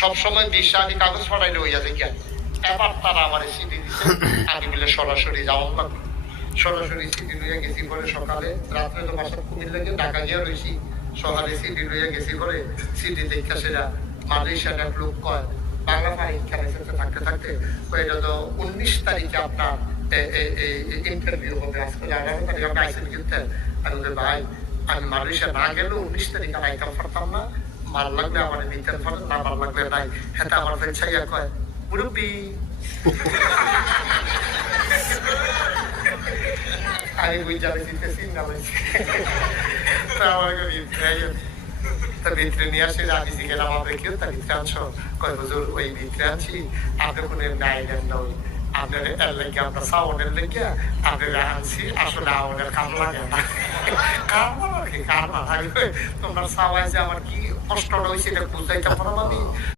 সবসময় বিশ্বে আমি কাগজ ফাটাইলে হইয়া যাই কেন। এবার তারা আমার সিডি দিচ্ছে, আমি বলে সরাসরি যাওয়ার লাগলো। সরাসরি সিডি লইয়া গেছি করে সকালে, রাত্রে তো বাসা কুমিল্লা গিয়ে ঢাকা গিয়ে রয়েছি, সকালে সিডি লইয়া গেছি করে সিডি দেখা সেটা মালয়েশিয়ার এক লোক কয় বাংলা ভাই খেলাইতে থাকতে থাকতে এটা তো 19 তারিখে আপনার ইন্টারভিউ হবে, আজকে 11 তারিখে আপনি আইসেন কিন্তু। আমি বলি ভাই আমি মালয়েশিয়া না গেলেও 19 তারিখে আইতাম পারতাম না, মাল লাগবে আমার নিতে পারেন, না মাল লাগবে নাই। হ্যাঁ আমার চাইয়া কয় মুরব্বী আমি বুঝালে দিতেছি না ভিতরে নিয়ে আসে আমি জিজ্ঞেস আমাদের কেউ তার ভিতরে আনছো, কয় হুজুর ওই ভিতরে আনছি, আপনি কোনো গাইডেন নই, আপনার এর লেগে আপনার সাউন্ডের লেগে আপনার আনছি, আসলে আমাদের কাম লাগে না। কারণ আর কি কারণ থাকবে, তোমরা সাওয়াইছে আমার কি কষ্টটা হয়েছে এটা বুঝাইতে পারো আমি।